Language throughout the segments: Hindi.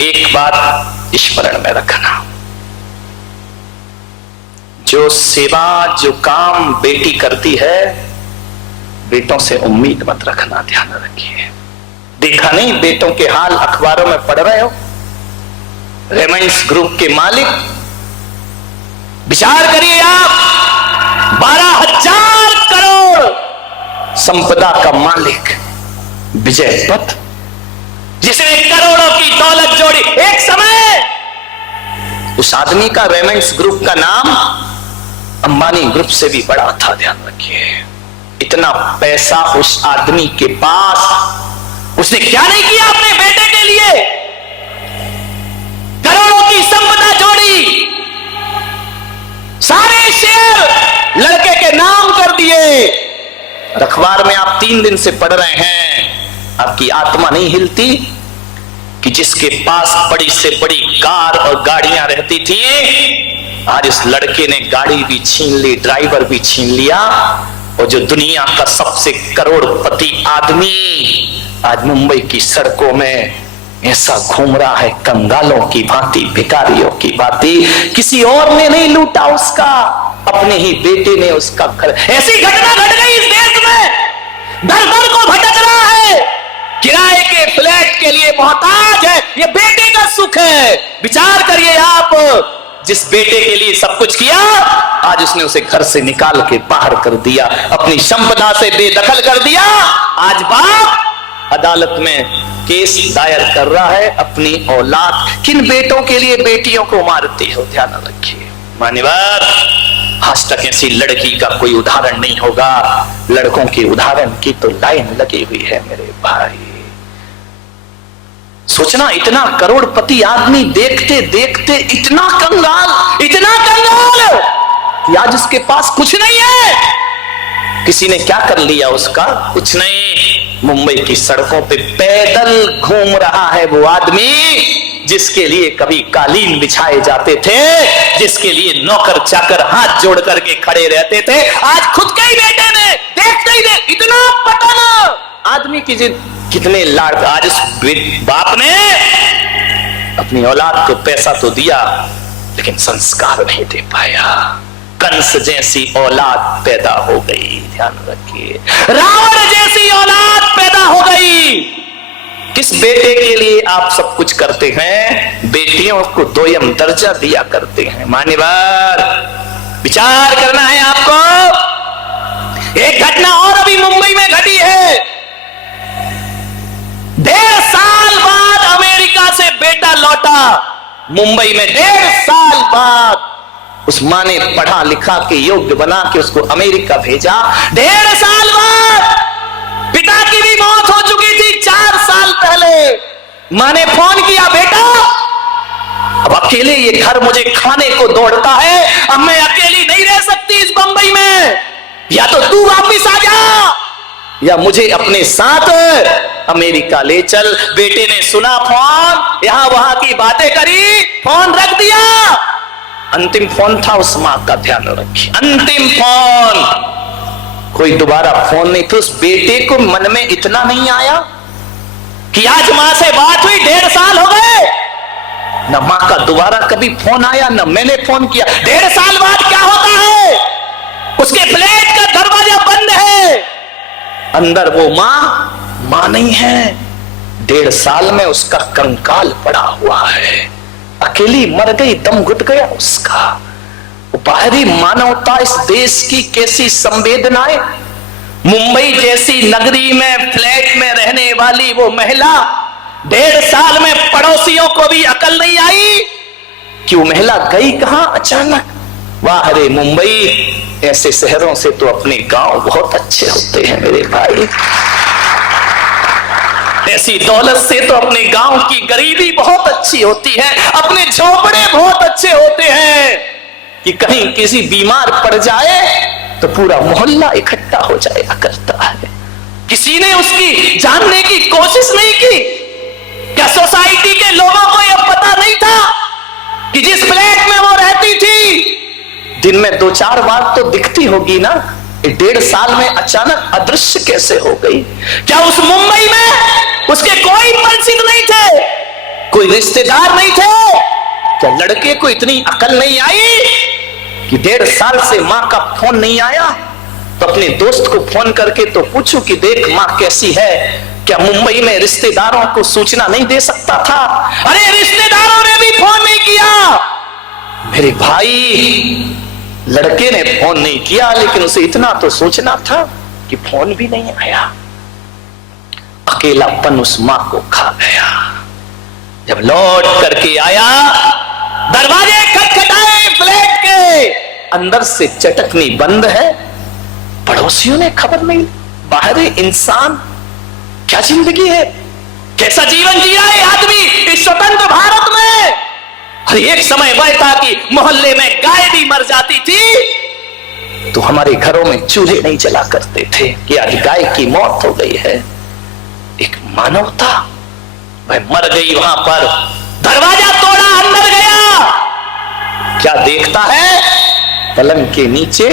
एक बात स्मरण में रखना, जो सेवा जो काम बेटी करती है, बेटों से उम्मीद मत रखना। ध्यान रखिए। देखा नहीं बेटों के हाल अखबारों में पढ़ रहे हो? रेमंड्स ग्रुप के मालिक, विचार करिए आप, 12,000 करोड़ संपदा का मालिक विजय पथ, जिसने करोड़ों की दौलत जोड़ी। एक समय उस आदमी का, रेमंड्स ग्रुप का नाम अंबानी ग्रुप से भी बड़ा था। ध्यान रखिए, इतना पैसा उस आदमी के पास, उसने क्या नहीं किया अपने बेटे के लिए? करोड़ों की संपदा जोड़ी, सारे शेयर लड़के के नाम कर दिए। अखबार में आप 3 दिन से पढ़ रहे हैं, आपकी आत्मा नहीं हिलती कि जिसके पास बड़ी से बड़ी कार और गाड़ियां रहती थी, आज इस लड़के ने गाड़ी भी छीन ली, ड्राइवर भी छीन लिया, और जो दुनिया का सबसे करोड़पति आदमी आज मुंबई की सड़कों में ऐसा घूम रहा है, कंगालों की भांति, भिखारियों की भांति। किसी और ने नहीं लूटा उसका, अपने ही बेटे ने उसका घर। ऐसी घटना घट गई इस देश में, दर दर को भटक रहा है, किराए के फ्लैट के लिए मोहताज है। ये बेटे का सुख है। विचार करिए आप, जिस बेटे के लिए सब कुछ किया, आज उसने उसे घर से निकाल के बाहर कर दिया, अपनी संपदा से बेदखल कर दिया। आज बाप अदालत में केस दायर कर रहा है अपनी औलाद। किन बेटों के लिए बेटियों को मारती हो? ध्यान रखिए मान्यवर, आज तक ऐसी लड़की का कोई उदाहरण नहीं होगा। लड़कों के उदाहरण की तो लाइन लगी हुई है मेरे भाई। सोचना, इतना करोड़पति आदमी देखते देखते इतना कंगाल कि आज उसके पास कुछ नहीं है। किसी ने क्या कर लिया उसका? कुछ नहीं। मुंबई की सड़कों पे पैदल घूम रहा है वो आदमी जिसके लिए कभी कालीन बिछाए जाते थे, जिसके लिए नौकर चाकर हाथ जोड़ करके खड़े रहते थे, आज खुद के ही बेटे ने देखते ही देख इतना पतन आदमी की कितने लाड। आज उस बाप ने अपनी औलाद को पैसा तो दिया, लेकिन संस्कार नहीं दे पाया। कंस जैसी औलाद पैदा हो गई। ध्यान रखिए, रावण जैसी औलाद पैदा हो गई। किस बेटे के लिए आप सब कुछ करते हैं? बेटियों को दोयम दर्जा दिया करते हैं। मान्यवर, विचार करना है आपको। एक घटना और अभी मुंबई में घटी है। 1.5 साल बाद अमेरिका से बेटा लौटा। मुंबई में 1.5 साल बाद उस मां ने पढ़ा लिखा के योग्य बना के उसको अमेरिका भेजा। 1.5 साल बाद पिता की भी मौत हो चुकी थी 4 साल पहले। मां ने फोन किया, बेटा अब अकेले ये घर मुझे खाने को दौड़ता है, अब मैं अकेली नहीं रह सकती इस बंबई में, या तो तू वापिस आ जा या मुझे अपने साथ अमेरिका ले चल। बेटे ने सुना फोन, यहां वहां की बातें करी, फोन रख दिया। अंतिम फोन था उस मां का, ध्यान रखिए, अंतिम फोन। कोई दोबारा फोन नहीं। तो उस बेटे को मन में इतना नहीं आया कि आज मां से बात हुई, 1.5 साल हो गए, न मां का दोबारा कभी फोन आया, न मैंने फोन किया। 1.5 साल बाद क्या होता है? उसके फ्लैट का दरवाजा बंद है, अंदर वो मां नहीं है। 1.5 साल में उसका कंकाल पड़ा हुआ है, अकेली मर गई, दम घुट गया उसका। बाहरी मानवता इस देश की कैसी संवेदनाएं। मुंबई जैसी नगरी में फ्लैट में रहने वाली वो महिला, 1.5 साल में पड़ोसियों को भी अकल नहीं आई कि वो महिला गई कहां अचानक। वाह रे मुंबई, ऐसे शहरों से तो अपने गांव बहुत अच्छे होते हैं मेरे भाई। ऐसी दौलत से तो अपने गांव की गरीबी बहुत अच्छी होती है, अपने झोपड़े बहुत अच्छे होते हैं कि कहीं किसी बीमार पड़ जाए तो पूरा मोहल्ला इकट्ठा हो जाया करता है। किसी ने उसकी जानने की कोशिश नहीं की। क्या सोसाइटी के लोगों को यह पता नहीं था कि जिस फ्लैट में वो रहती थी दिन में 2-4 बार तो दिखती होगी ना, 1.5 साल में अचानक अदृश्य कैसे हो गई? क्या उस मुंबई में उसके कोई परिचित नहीं थे? कोई रिश्तेदार नहीं थे? क्या लड़के को इतनी अकल नहीं आई कि 1.5 साल से मां का फोन नहीं आया? तो अपने दोस्त को फोन करके तो पूछूं कि देख मां कैसी है। क्या मुंबई में रिश्तेदारों को सूचना नहीं दे सकता था? अरे रिश्तेदारों ने भी फोन नहीं किया। मेरे भाई, लड़के ने फोन नहीं किया, लेकिन उसे इतना तो सोचना था कि फोन भी नहीं आया। अकेलापन उस मां को खा गया। जब लौट करके आया, दरवाजे खटखटाए फ्लैट के, अंदर से चटकनी बंद है। पड़ोसियों ने खबर नहीं। बाहर इंसान, क्या जिंदगी है, कैसा जीवन जी रहा है आदमी इस स्वतंत्र भारत में। अरे एक समय वह था कि मोहल्ले में गाय भी मर जाती थी तो हमारे घरों में चूल्हे नहीं जला करते थे कि आज गाय की मौत हो गई है। एक मानवता, वह मर गई वहां पर, दरवाजा तोड़ा, अंदर गया, क्या देखता है? पलंग के नीचे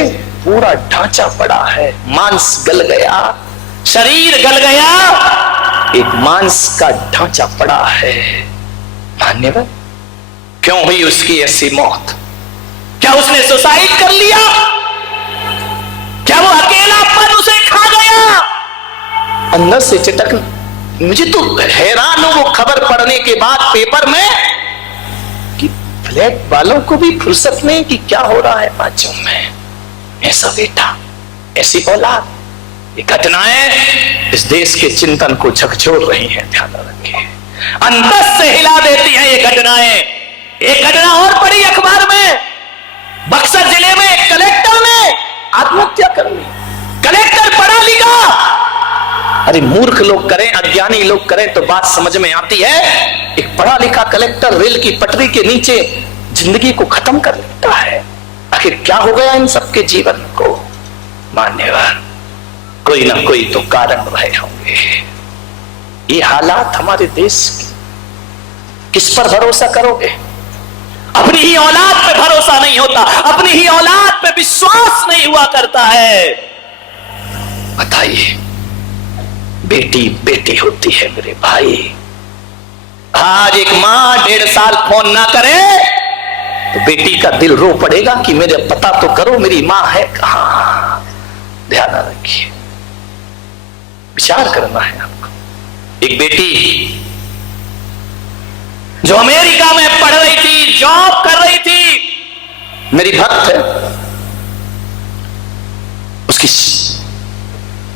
पूरा ढांचा पड़ा है, मांस गल गया, शरीर गल गया, एक मांस का ढांचा पड़ा है। मान्यवर, क्यों हुई उसकी ऐसी मौत? क्या उसने सुसाइड कर लिया? क्या वो अकेलापन उसे खा गया? अंदर से चटक। मुझे तो हैरान हूं वो खबर पढ़ने के बाद पेपर में कि फ्लैट वालों को भी फुर्सत नहीं कि क्या हो रहा है बाजू में। ऐसा बेटा, ऐसी औलाद, ये घटनाएं इस देश के चिंतन को झकझोर रही हैं। ध्यान रखिए, अंतस से हिला देती हैं ये घटनाएं। एक घटना और पड़ी अखबार में, बक्सर जिले में एक कलेक्टर ने आत्महत्या कर ली। कलेक्टर पढ़ा लिखा, अरे मूर्ख लोग करें, अज्ञानी लोग करें तो बात समझ में आती है। एक पढ़ा लिखा कलेक्टर रेल की पटरी के नीचे जिंदगी को खत्म कर लेता है। आखिर क्या हो गया इन सबके जीवन को? मान्यवर, कोई ना कोई तो कारण रहे होंगे। ये हालात हमारे देश के, किस पर भरोसा करोगे? अपनी ही औलाद पे भरोसा नहीं होता, अपनी ही औलाद पे विश्वास नहीं हुआ करता है। बताइए, बेटी बेटी होती है मेरे भाई। आज एक मां 1.5 साल फोन ना करे तो बेटी का दिल रो पड़ेगा कि मेरे पता तो करो मेरी मां है कहां। ध्यान रखिए, विचार करना है आपको। एक बेटी जो अमेरिका में पढ़ रही थी, जॉब कर रही थी, मेरी भक्त है, उसकी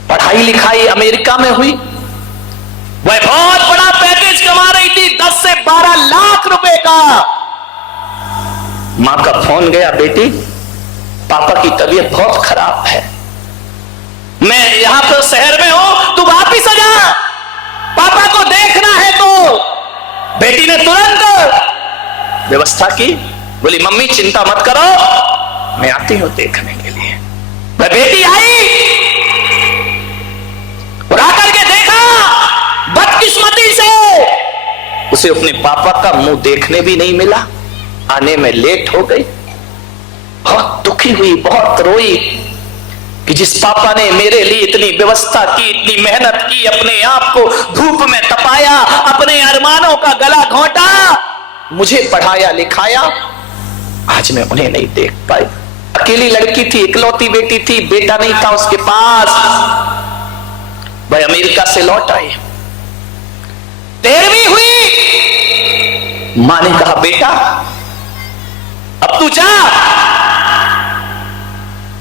पढ़ाई लिखाई अमेरिका में हुई, वह बहुत बड़ा पैकेज कमा रही थी, 10 से 12 लाख रुपए का। मां का फोन गया, बेटी पापा की तबीयत बहुत खराब है, मैं यहां पर शहर में हूं, तू वापिस आ जा, पापा को देखना है। तो बेटी ने तुरंत व्यवस्था की, बोली मम्मी चिंता मत करो, मैं आती हूं देखने के लिए। वह बेटी आई और आकर के देखा, बदकिस्मती से उसे अपने पापा का मुंह देखने भी नहीं मिला, आने में लेट हो गई। बहुत दुखी हुई, बहुत रोई कि जिस पापा ने मेरे लिए इतनी व्यवस्था की, इतनी मेहनत की, अपने आप को धूप में तपाया, अपने अरमानों का गला घोंटा, मुझे पढ़ाया लिखाया, आज मैं उन्हें नहीं देख पाई। अकेली लड़की थी, इकलौती बेटी थी, बेटा नहीं था उसके पास। वह अमेरिका से लौट आई, 13वीं हुई। मां ने कहा बेटा अब तू जा,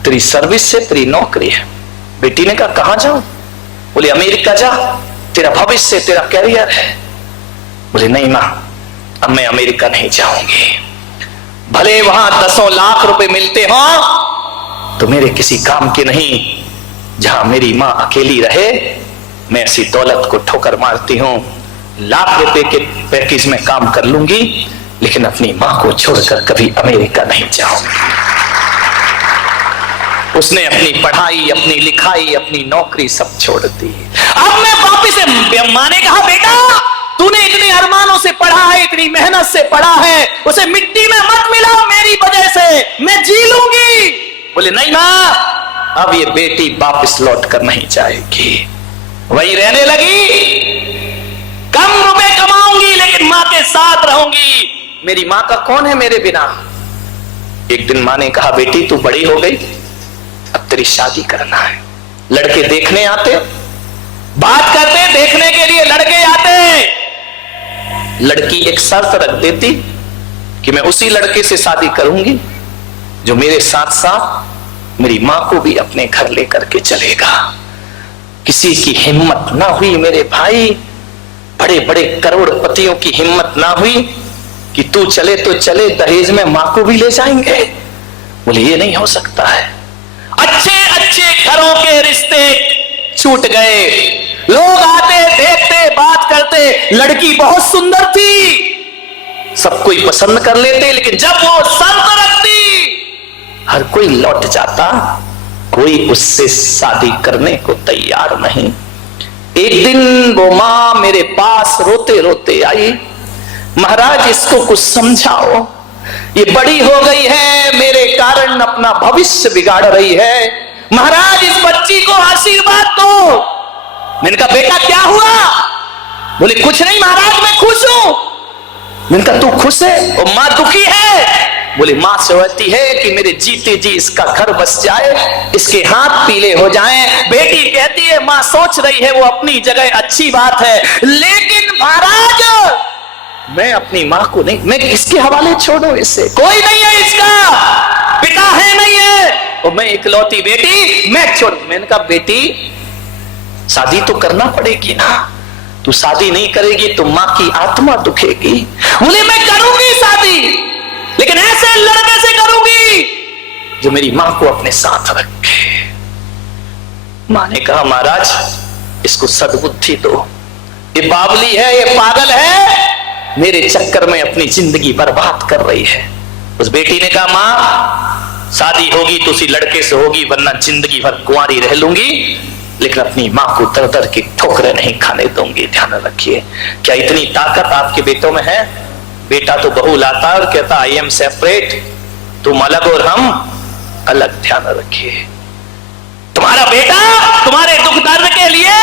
तेरी सर्विस से तेरी नौकरी है। बेटी ने कहा कहां जाऊं? बोले अमेरिका जा, तेरा भविष्य तेरा कैरियर है। बोले नहीं मां, अब मैं अमेरिका नहीं जाऊंगी, भले वहां 10 लाख रुपए मिलते हो तो मेरे किसी काम के नहीं। जहां मेरी मां अकेली रहे, मैं ऐसी दौलत को ठोकर मारती हूं, लाख रुपए के पैकेज में काम कर लूंगी, लेकिन अपनी मां को छोड़कर कभी अमेरिका नहीं जाऊंगी। उसने अपनी पढ़ाई, अपनी लिखाई, अपनी नौकरी सब छोड़ दी। अब मैं वापिस, मां ने कहा बेटा तूने इतने अरमानों से पढ़ा है, इतनी मेहनत से पढ़ा है, उसे मिट्टी में मत मिला मेरी वजह से, मैं जी लूंगी। बोले नहीं मां, अब ये बेटी वापिस लौट कर नहीं जाएगी, वही रहने लगी। कम रुपए कमाऊंगी लेकिन मां के साथ रहूंगी। मेरी माँ का कौन है मेरे बिना? एक दिन माँ ने कहा, बेटी तू बड़ी हो गई, अब तेरी शादी करना है। लड़के देखने आते, बात करते, देखने के लिए लड़के आते। लड़की एक शर्त रख देती कि मैं उसी लड़के से शादी करूंगी जो मेरे साथ साथ मेरी मां को भी अपने घर लेकर के चलेगा। किसी की हिम्मत ना हुई मेरे भाई, बड़े बड़े करोड़पतियों की हिम्मत ना हुई कि तू चले तो चले, दहेज में मां को भी ले जाएंगे। बोले ये नहीं हो सकता है। अच्छे अच्छे घरों के रिश्ते छूट गए। लोग आते, देखते, बात करते, लड़की बहुत सुंदर थी, सब कोई पसंद कर लेते, लेकिन जब वो शर्त रखती हर कोई लौट जाता, कोई उससे शादी करने को तैयार नहीं। एक दिन वो मां मेरे पास रोते रोते आई, महाराज इसको कुछ समझाओ, ये बड़ी हो गई है, मेरे कारण अपना भविष्य बिगाड़ रही है, महाराज इस बच्ची को आशीर्वाद दो। मैंने कहा बेटा क्या हुआ? बोले कुछ नहीं महाराज मैं खुश हूं। मैंने कहा तू खुश है और मां दुखी है? बोले मां चाहती है कि मेरे जीते जी इसका घर बस जाए, इसके हाथ पीले हो जाएं। बेटी कहती है मां सोच रही है वो अपनी जगह अच्छी बात है, लेकिन महाराज मैं अपनी मां को नहीं, मैं इसके हवाले छोड़ो, इससे कोई नहीं है, इसका पिता है नहीं है, और मैं इकलौती बेटी मैं छोड़। मैंने कहा बेटी शादी तो करना पड़ेगी ना, तू शादी नहीं करेगी तो मां की आत्मा दुखेगी। बोले मैं करूंगी शादी, लेकिन ऐसे लड़के से करूंगी जो मेरी मां को अपने साथ रखे। मां ने कहा महाराज इसको सद्बुद्धि दो, ये बावली है, ये पागल है, मेरे चक्कर में अपनी जिंदगी बर्बाद कर रही है। उस बेटी ने कहा मां शादी होगी तो उसी लड़के से होगी, वरना जिंदगी भर कुंवारी रह लूंगी, लेकिन अपनी मां को दर दर की ठोकरें नहीं खाने दूंगी। ध्यान रखिए, क्या इतनी ताकत आपके बेटों में है? बेटा तो बहू लाता और कहता आई एम सेपरेट, तुम अलग और हम अलग। ध्यान रखिए, तुम्हारा बेटा तुम्हारे दुख दर्द के लिए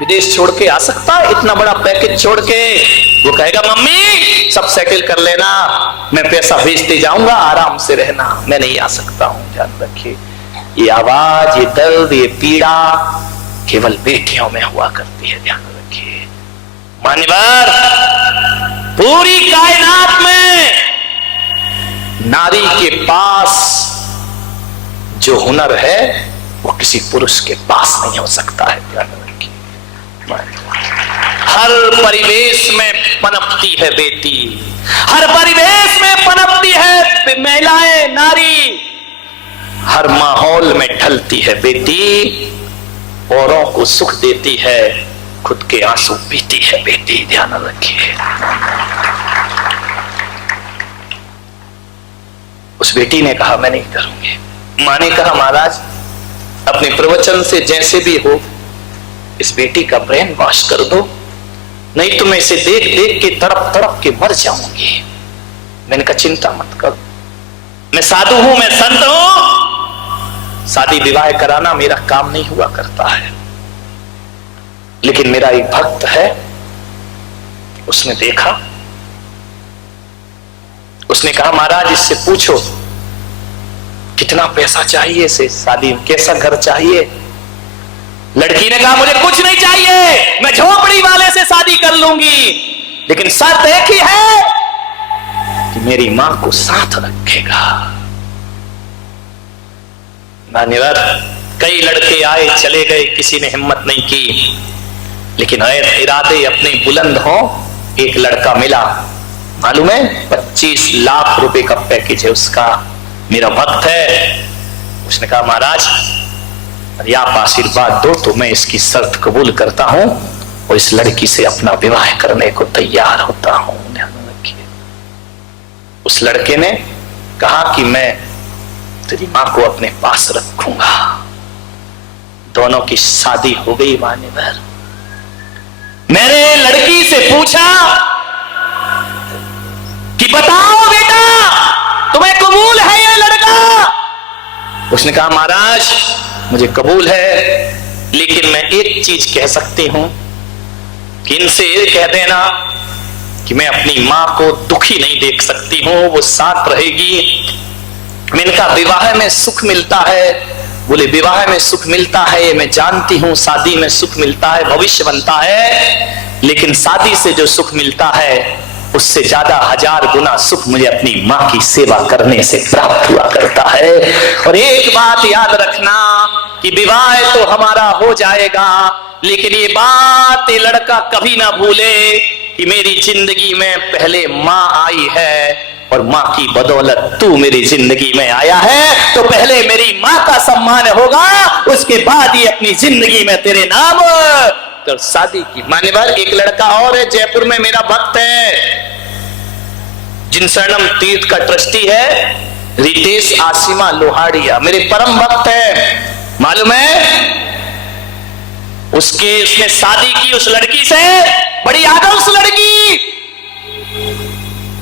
विदेश छोड़ के आ सकता है, इतना बड़ा पैकेज छोड़ के। वो कहेगा मम्मी सब सेटल कर लेना, मैं पैसा भेजते जाऊंगा, आराम से रहना, मैं नहीं आ सकता हूं। ध्यान रखिए, ये आवाज, ये दर्द, ये पीड़ा केवल बेटियों में हुआ करती है। ध्यान रखिए मान्यवर, पूरी कायनात में नारी के पास जो हुनर है वो किसी पुरुष के पास नहीं हो सकता है। ध्यान रखिए, हर परिवेश में पनपती है बेटी, हर परिवेश में पनपती है महिलाएं, नारी, हर माहौल में ढलती है बेटी, औरों को सुख देती है, खुद के आंसू पीती है बेटी। ध्यान रखिए, उस बेटी ने कहा मैं नहीं करूंगी। मां ने कहा महाराज अपने प्रवचन से जैसे भी हो इस बेटी का ब्रेन वॉश कर दो, नहीं तो मैं इसे देख देख के तड़प तड़प के मर जाऊंगी। मैंने कहा चिंता मत करो, मैं साधु हूं, मैं संत हूं, शादी विवाह कराना मेरा काम नहीं हुआ करता है, लेकिन मेरा एक भक्त है, उसने देखा, उसने कहा महाराज इससे पूछो कितना पैसा चाहिए, इसे शादी कैसा घर चाहिए। लड़की ने कहा मुझे कुछ नहीं चाहिए, मैं झोपड़ी वाले से शादी कर लूंगी, लेकिन शर्त एक ही है कि मेरी मां को साथ रखेगा। मान्यवर, कई लड़के आए चले गए, किसी ने हिम्मत नहीं की, लेकिन इरादे अपने बुलंद हो। एक लड़का मिला, मालूम है 25 लाख रुपए का पैकेज है उसका, मेरा भक्त है। उसने कहा महाराज यदि आप आशीर्वाद दो तो मैं इसकी शर्त कबूल करता हूं और इस लड़की से अपना विवाह करने को तैयार होता हूं। ध्यान रखिए, उस लड़के ने कहा कि मैं तेरी मां को अपने पास रखूंगा। दोनों की शादी हो गई। मान्यवर, मैंने लड़की से पूछा कि बताओ बेटा तुम्हें कबूल है ये लड़का? उसने कहा महाराज मुझे कबूल है, लेकिन मैं एक चीज कह सकती हूं कि इनसे ये कह देना कि मैं अपनी मां को दुखी नहीं देख सकती हूं, वो साथ रहेगी। मैंने कहा विवाह में सुख मिलता है। बोले विवाह में सुख मिलता है मैं जानती हूं, शादी में सुख मिलता है, भविष्य बनता है, लेकिन शादी से जो सुख मिलता है उससे ज्यादा 1000 गुना सुख मुझे अपनी मां की सेवा करने से प्राप्त हुआ करता है। और एक बात याद रखना कि विवाह तो हमारा हो जाएगा, लेकिन ये बात ये लड़का कभी ना भूले कि मेरी जिंदगी में पहले मां आई है और मां की बदौलत तू मेरी जिंदगी में आया है, तो पहले मेरी मां का सम्मान होगा, उसके बाद ही अपनी जिंदगी में तेरे नाम तो शादी की। मान्यवर एक लड़का और है जयपुर में, मेरा भक्त है, जिन शरणम तीर्थ का ट्रस्टी है, रितेश आसिमा लोहाड़िया, मेरे परम भक्त है। मालूम है उसने शादी की उस लड़की से, बड़ी आदर्श लड़की,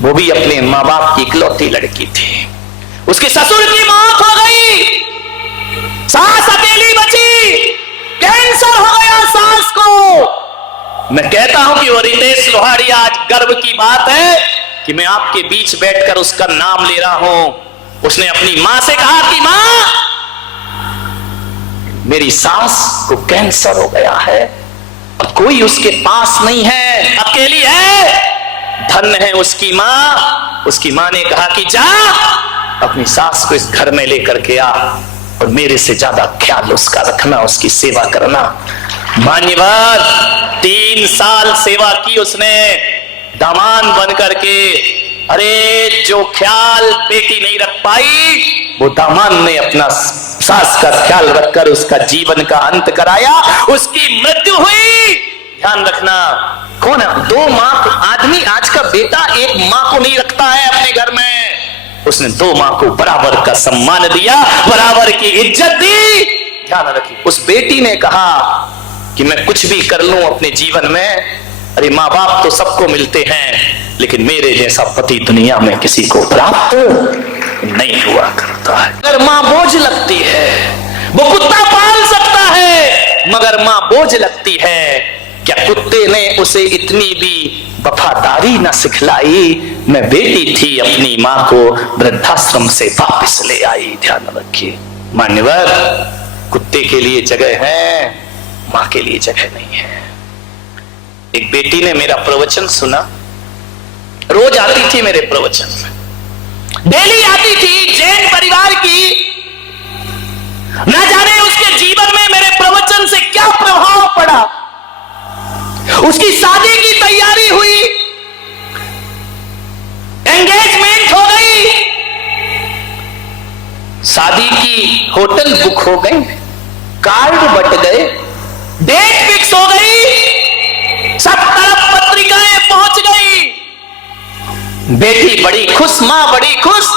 वो भी अपने मां बाप की इकलौती लड़की थी। उसके ससुर की मौत हो गई, सास अकेली बची, कैंसर हो गया सास को। मैं कहता हूं कि वो रितेश लोहाड़िया, आज गर्व की बात है कि मैं आपके बीच बैठकर उसका नाम ले रहा हूं। उसने अपनी मां से कहा कि मां मेरी सास को कैंसर हो गया है और कोई उसके पास नहीं है, अकेली है। धन्य है उसकी मां। उसकी मां ने कहा कि जा अपनी सास को इस घर में लेकर के आ और मेरे से ज्यादा ख्याल उसका रखना, उसकी सेवा करना। मान्यवर 3 साल सेवा की उसने दामान बन करके। अरे जो ख्याल बेटी नहीं रख पाई, वो दामान ने अपना सास का ख्याल रखकर उसका जीवन का अंत कराया, उसकी मृत्यु हुई। ध्यान रखना, कौन है 2 मां को, आदमी आज का बेटा एक मां को नहीं रखता है अपने घर में, उसने 2 मां को बराबर का सम्मान दिया, बराबर की इज्जत दी। ध्यान रखिए, उस बेटी ने कहा कि मैं कुछ भी कर लूं अपने जीवन में, अरे माँ बाप तो सबको मिलते हैं, लेकिन मेरे जैसा पति दुनिया में किसी को प्राप्त नहीं हुआ करता है। अगर माँ बोझ लगती है, वो कुत्ता पाल सकता है, मगर माँ बोझ लगती है। क्या कुत्ते ने उसे इतनी भी वफादारी न सिखलाई? मैं बेटी थी, अपनी माँ को वृद्धाश्रम से वापस ले आई। ध्यान रखिए मान्यवर, कुत्ते के लिए जगह है, माँ के लिए जगह नहीं है। एक बेटी ने मेरा प्रवचन सुना, रोज आती थी मेरे प्रवचन में, डेली आती थी, जैन परिवार की। न जाने उसके जीवन में मेरे प्रवचन से क्या प्रभाव पड़ा। उसकी शादी की तैयारी हुई, एंगेजमेंट हो गई, शादी की होटल बुक हो गई, कार्ड बट गए, डेट फिक्स हो गई, सब तरफ पत्रिकाएं पहुंच गई। बेटी बड़ी खुश, मां बड़ी खुश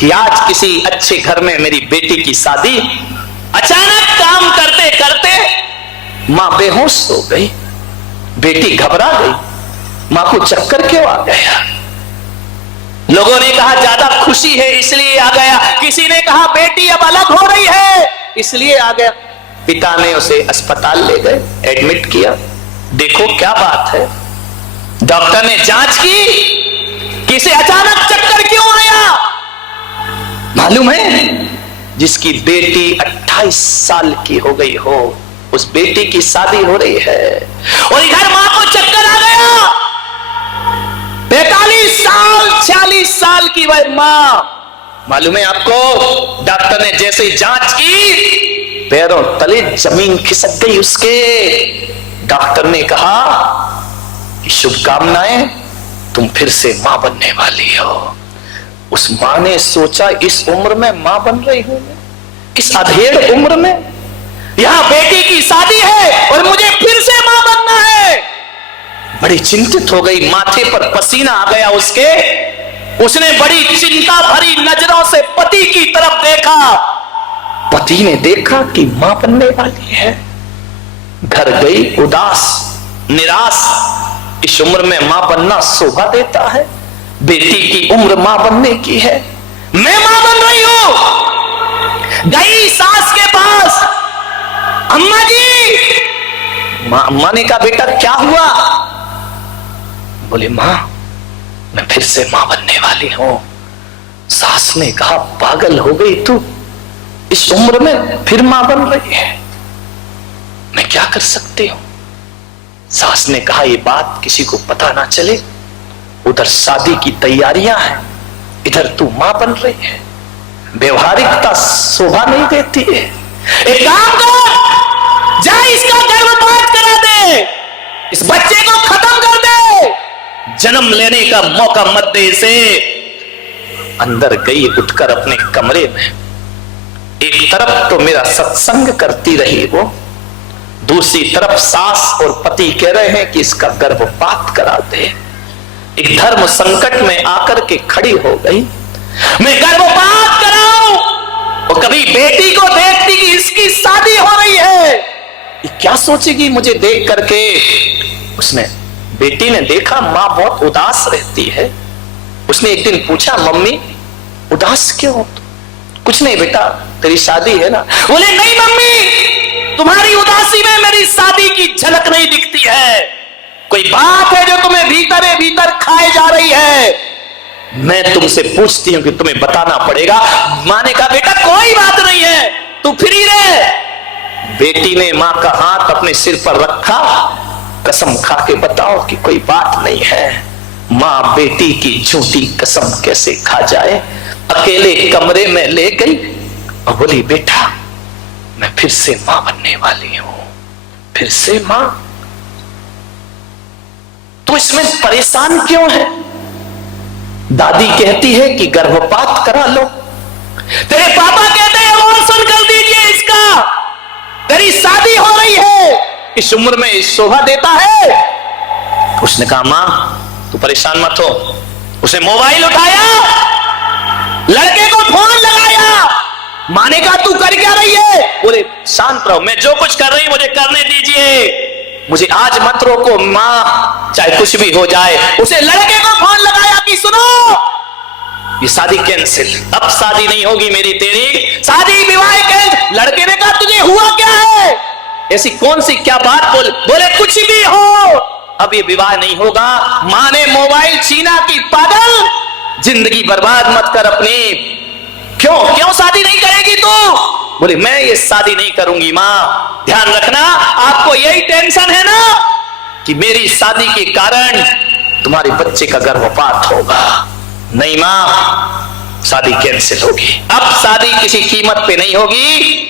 कि आज किसी अच्छे घर में मेरी बेटी की शादी। अचानक काम करते करते मां बेहोश हो गई, बेटी घबरा गई, मां को चक्कर क्यों आ गया? लोगों ने कहा ज्यादा खुशी है इसलिए आ गया, किसी ने कहा बेटी अब अलग हो रही है इसलिए आ गया। पिता ने उसे अस्पताल ले गए, एडमिट किया। देखो क्या बात है, डॉक्टर ने जांच की, किसे अचानक चक्कर क्यों आया? मालूम है, जिसकी बेटी 28 साल की हो गई हो, उस बेटी की शादी हो रही है और इधर मां को चक्कर आ गया। 45 साल 46 साल की वह मां, मालूम है आपको, डॉक्टर ने जैसे ही जांच की, पैरों तले जमीन खिसक गई उसके। डॉक्टर ने कहा कि शुभकामनाएं, तुम फिर से मां बनने वाली हो। उस मां ने सोचा, इस उम्र में मां बन रही हूं, इस अधेड़ उम्र में, यहां बेटी की शादी है और मुझे फिर से मां बनना है। बड़ी चिंतित हो गई, माथे पर पसीना आ गया उसके। उसने बड़ी चिंता भरी नजरों से पति की तरफ देखा। पति ने देखा कि मां बनने वाली है, घर गई उदास निराश। इस उम्र में मां बनना शोभा देता है, बेटी की उम्र मां बनने की है, मैं मां बन रही हूं। गई सास के पास, अम्मा जी। अम्मा ने कहा बेटा क्या हुआ? बोले मां फिर से मां बनने वाली हूं। सास ने कहा, पागल हो गई तू, इस उम्र में फिर मां बन रही है, मैं क्या कर सकती हूं। सास ने कहा, ये बात किसी को पता ना चले, उधर शादी की तैयारियां हैं, इधर तू मां बन रही है, व्यवहारिकता शोभा नहीं देती है। एक काम कर, जा इसका गर्भपात करा दे, इस बच्चे को खत्म कर दे, जन्म लेने का मौका मत दे इसे। अंदर गई उठकर अपने कमरे में। एक तरफ तो मेरा सत्संग करती रही वो, दूसरी तरफ सास और पति कह रहे हैं कि इसका गर्भपात करा दे। एक धर्म संकट में आकर के खड़ी हो गई, मैं गर्भपात कराऊं, और कभी बेटी को देखती कि इसकी शादी हो रही है, ये क्या सोचेगी मुझे देख करके। उसने, बेटी ने देखा मां बहुत उदास रहती है, उसने एक दिन पूछा, मम्मी उदास क्यों हो? कुछ नहीं बेटा, तेरी शादी है ना। बोले, नहीं मम्मी, तुम्हारी उदासी में मेरी शादी की झलक नहीं दिखती है, कोई बात है जो तुम्हें भीतर भीतर खाए जा रही है, मैं तुमसे पूछती हूं कि तुम्हें बताना पड़ेगा। मां ने कहा, बेटा कोई बात नहीं है, तू फ्री रहे। बेटी ने मां का हाथ अपने सिर पर रखा, कसम खा के बताओ कि कोई बात नहीं है। मां बेटी की झूठी कसम कैसे खा जाए, अकेले कमरे में ले गई और बोली, बेटा मैं फिर से मां बनने वाली हूं, फिर से मां। तो इसमें परेशान क्यों है? दादी कहती है कि गर्भपात करा लो, तेरे पापा कहते हैं अबॉर्शन कर दीजिए इसका, तेरी शादी हो रही है, इस उम्र में शोभा देता है। उसने कहा, मां तू परेशान मत हो। उसने मोबाइल उठाया, लड़के को फोन लगाया, मां ने कहा, तू कर क्या रही है? बोले, शांत रहो, मैं जो कुछ कर रही हूं मुझे करने दीजिए, मुझे आज मत रोको मां, चाहे कुछ भी हो जाए। उसे लड़के को फोन लगाया कि सुनो, ये शादी कैंसिल, अब शादी नहीं होगी मेरी तेरी, शादी विवाह कैंसिल। लड़के ने कहा, तुझे हुआ क्या है, ऐसी कौन सी क्या बात बोले, कुछ भी हो, अब ये विवाह नहीं होगा। मां ने मोबाइल छीना कि पागल, जिंदगी बर्बाद मत कर अपनी, क्यों शादी नहीं करेगी तू? बोले, मैं ये शादी नहीं करूंगी मां, ध्यान रखना, आपको यही टेंशन है ना कि मेरी शादी के कारण तुम्हारे बच्चे का गर्भपात होगा। नहीं मां, शादी कैंसिल होगी, अब शादी किसी कीमत पे नहीं होगी,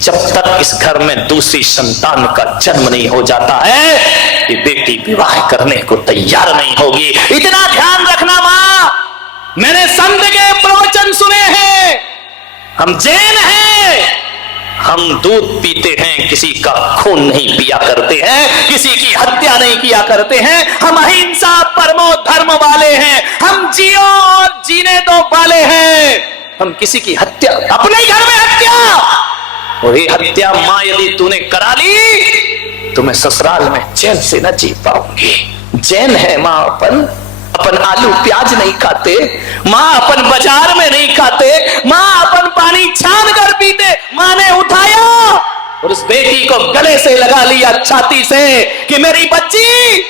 जब तक इस घर में दूसरी संतान का जन्म नहीं हो जाता है, ये बेटी विवाह करने को तैयार नहीं होगी। इतना ध्यान रखना मां, मैंने संत के प्रवचन सुने हैं, हम जैन हैं, हम दूध पीते हैं, किसी का खून नहीं पिया करते हैं, किसी की हत्या नहीं किया करते हैं, हम अहिंसा परमो धर्म वाले हैं, हम जियो और जीने दो वाले हैं, हम किसी की हत्या, अपने घर में हत्या, और ये हत्या मां यदि तूने करा ली तो मैं ससुराल में चैन से न जी पाऊंगी। जैन है मां, अपन आलू प्याज नहीं खाते, मां अपन बाजार में नहीं खाते, मां अपन पानी छान कर पीते। मां ने उठाया और उस बेटी को गले से लगा लिया छाती से कि मेरी बच्ची,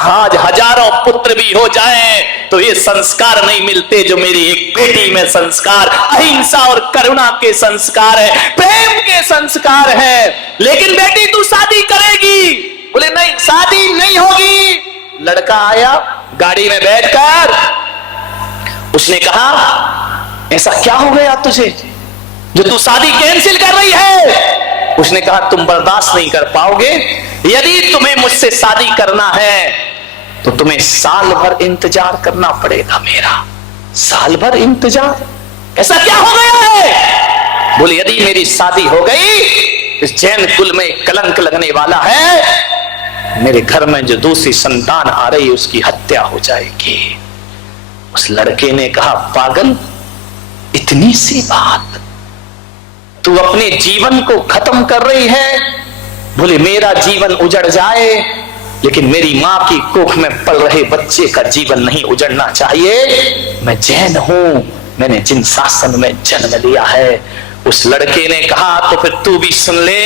आज हजारों पुत्र भी हो जाएं तो ये संस्कार नहीं मिलते जो मेरी एक बेटी में संस्कार, अहिंसा और करुणा के संस्कार है, प्रेम के संस्कार है। लेकिन बेटी तू शादी करेगी? बोले नहीं, शादी नहीं होगी। लड़का आया गाड़ी में बैठकर, उसने कहा ऐसा क्या हो गया तुझे जो तू शादी कैंसिल कर रही है? उसने कहा तुम बर्दाश्त नहीं कर पाओगे, यदि तुम्हें मुझसे शादी करना है तो तुम्हें साल भर इंतजार करना पड़ेगा मेरा। साल भर इंतजार? ऐसा क्या हो गया है? बोले यदि मेरी शादी हो गई, इस जैन कुल में कलंक लगने वाला है, मेरे घर में जो दूसरी संतान आ रही है उसकी हत्या हो जाएगी। उस लड़के ने कहा पागल, इतनी सी बात तू अपने जीवन को खत्म कर रही है? बोले मेरा जीवन उजड़ जाए लेकिन मेरी मां की कोख में पल रहे बच्चे का जीवन नहीं उजड़ना चाहिए। मैं जैन हूं, मैंने जिन शासन में जन्म लिया है। उस लड़के ने कहा तो फिर तू भी सुन ले,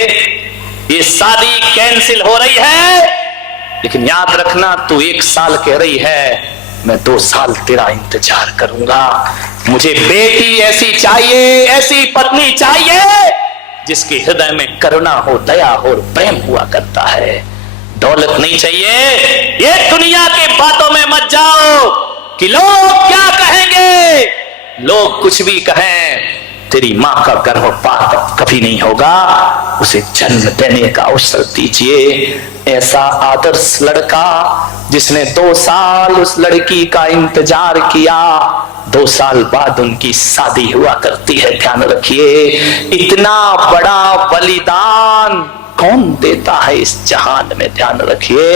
ये शादी कैंसिल हो रही है, लेकिन याद रखना तू 1 साल कह रही है, मैं 2 साल तेरा इंतजार करूंगा। मुझे बेटी ऐसी चाहिए, ऐसी पत्नी चाहिए जिसके हृदय में करुणा हो, दया हो और प्रेम हुआ करता है। दौलत नहीं चाहिए। ये दुनिया के बातों में मत जाओ कि लोग क्या कहेंगे। लोग कुछ भी कहें, तेरी मां का गर्भपात कभी नहीं होगा। उसे जन्म देने का अवसर दीजिए। ऐसा आदर्श लड़का जिसने 2 साल उस लड़की का इंतजार किया, 2 साल बाद उनकी शादी हुआ करती है। ध्यान रखिए, इतना बड़ा बलिदान कौन देता है इस जहान में। ध्यान रखिए,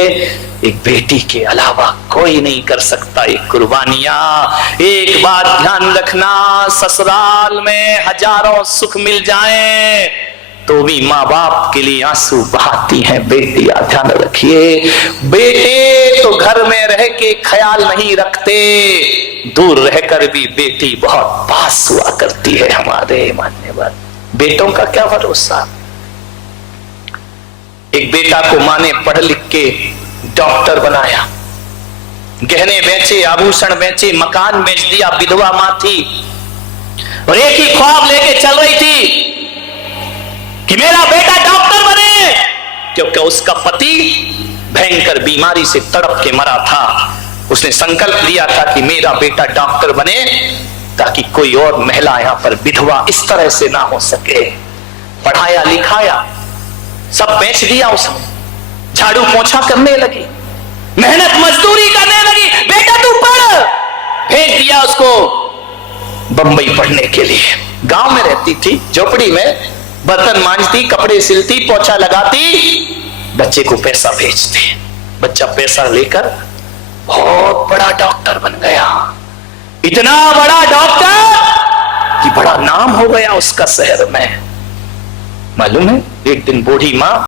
एक बेटी के अलावा कोई नहीं कर सकता ये कुर्बानियां। एक बात ध्यान रखना, ससुराल में हजारों सुख मिल जाएं तो भी माँ बाप के लिए आंसू बहाती हैं बेटियां। ध्यान रखिए, बेटे तो घर में रह के ख्याल नहीं रखते, दूर रहकर भी बेटी बहुत पास हुआ करती है। हमारे मान्यवर बेटों का क्या भरोसा। एक बेटा को मां ने पढ़ लिख के डॉक्टर बनाया, गहने बेचे, आभूषण बेचे, मकान बेच दिया, विधवा मां थी और एक ही ख्वाब लेके चल रही थी कि मेरा बेटा डॉक्टर बने, क्योंकि उसका पति भयंकर बीमारी से तड़प के मरा था। उसने संकल्प लिया था कि मेरा बेटा डॉक्टर बने ताकि कोई और महिला यहां पर विधवा इस तरह से ना हो सके। पढ़ाया लिखाया, सब बेच दिया उसने, झाड़ू पोछा करने लगी, मेहनत मजदूरी करने लगी। बेटा तू पढ़, भेज दिया उसको बंबई पढ़ने के लिए। गांव में रहती थी, झोपड़ी में, बर्तन मांजती, कपड़े सिलती, पोछा लगाती, बच्चे को पैसा भेजती। बच्चा पैसा लेकर बहुत बड़ा डॉक्टर बन गया। इतना बड़ा डॉक्टर कि बड़ा नाम हो गया उसका शहर में। मालूम है, एक दिन बूढ़ी मां